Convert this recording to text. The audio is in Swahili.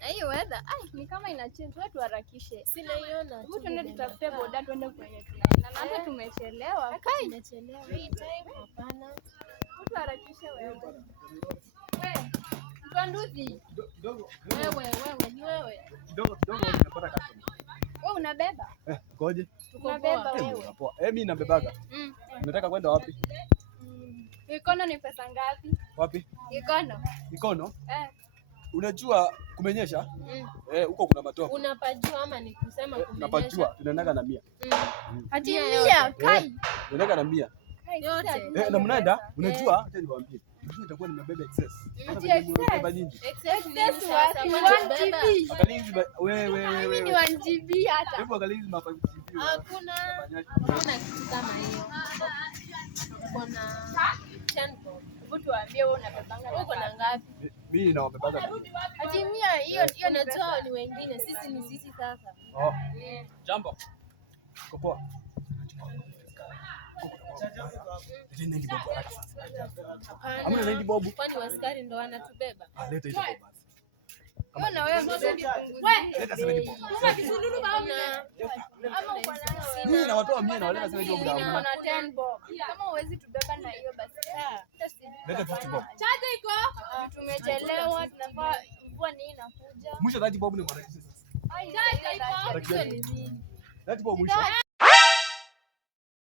Hii weather ni kama inachange, watu harakishe. Sinaiona. Tuende tutafute boda tuende kwenye tunaenda. Na hata tumechelewa. Tumechelewa. Hii time hapana. Watu harakishe wewe. Mpanduzi. Wewe ni wewe. Kidogo nimepata customer. Wewe unabeba? Koje? Unabeba wewe. Poa. Mimi nabebaga. Unataka kwenda wapi? Ikono ni pesa ngapi? Wapi? Ikono? Unajua kumenyesha? Huko kuna matope. Unapajua ama ni kusema kumenyesha? Napajua, tunaendanga na 100. Hadi 100 kai. Tunaendanga na 100. Yote. Na mnaenda, unajua hata niwaambie. Mimi nitakuwa nimebeba excess. Nimebeba nyingi. Excess ni sasa 1 GB. Akalizi wewe. Mimi ni 1 GB hata. Hebu akalizi mapa GB. Hakuna kitu kama hiyo. Kuna 10 bob. Hebu tuambie wewe unabebanga. Uko na ngapi? Mimi nawabebaga. Hadi 100 hiyo natoa ni wengine, sisi ni sisi sasa. Jambo. Poa. Hamna zaidi bobu. Kwani waskari ndo wanatubeba? Leta hizo bobu. Wewe na wewe mzee. Leta 70 bobu. Kuna kisununu kama ama uko nayo wewe. Mimi na watu wa 100 na waleta 70 bobu. Kuna 10 bob. Kama huwezi tubeba na hiyo basi. Leta 50 bobu. Chaja iko. Tumechelewa, tunafaa mvua ni inakuja. Mwisho 30 bobu ni mwananchi sasa. Chaja iko. Leta bobu mwisho.